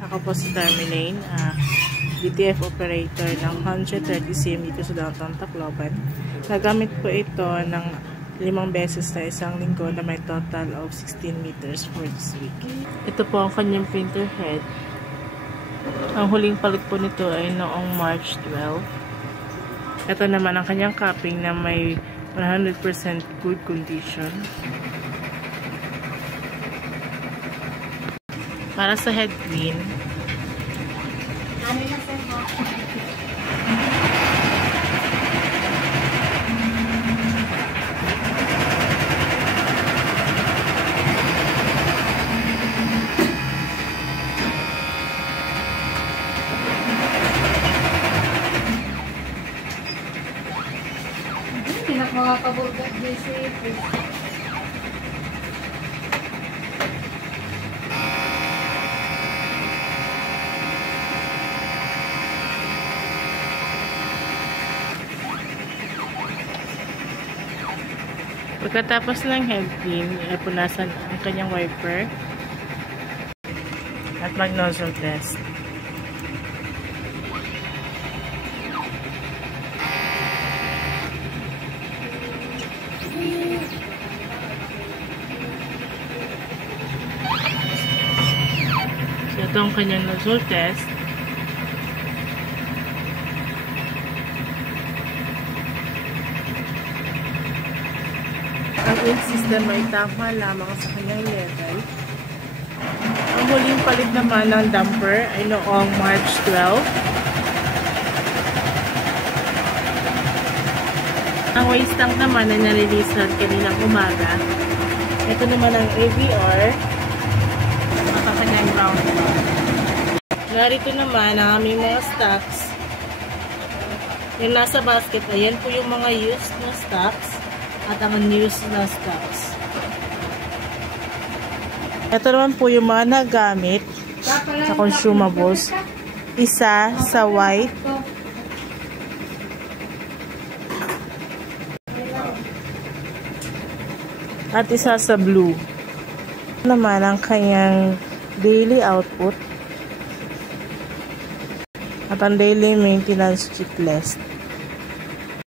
Ako po si Terminane, DTF operator ng 130 cm dito sa downtown Tacloban. Nagamit po ito ng 5 beses sa isang linggo na may total of 16 meters for this week. Ito po ang kanyang printer head. Ang huling palit po nito ay noong March 12. Ito naman ang kanyang capping na may 100% good condition. Para sa head clean, pinakmakakabulgat din si pagkatapos ng head clean, punasan ang kanyang wiper at mag-nozzle test. So, ito ang kanyang nozzle test. Ang oil system ay tama lamang sa kanyang level. Ang huling palit naman ng damper ay noong March 12. Ang waste tank naman ay nareleasean kaninang umaga. Ito naman ang AVR at ang kanyang ground bar. Narito naman ang aming mga stocks. Yung nasa basket, ayan po yung mga used na stocks at ang unused na stocks. Ito naman po yung mga nagamit sa consumables. Isa sa white. At isa sa blue. Ito naman ang kanyang daily output. At ang daily maintenance checklist.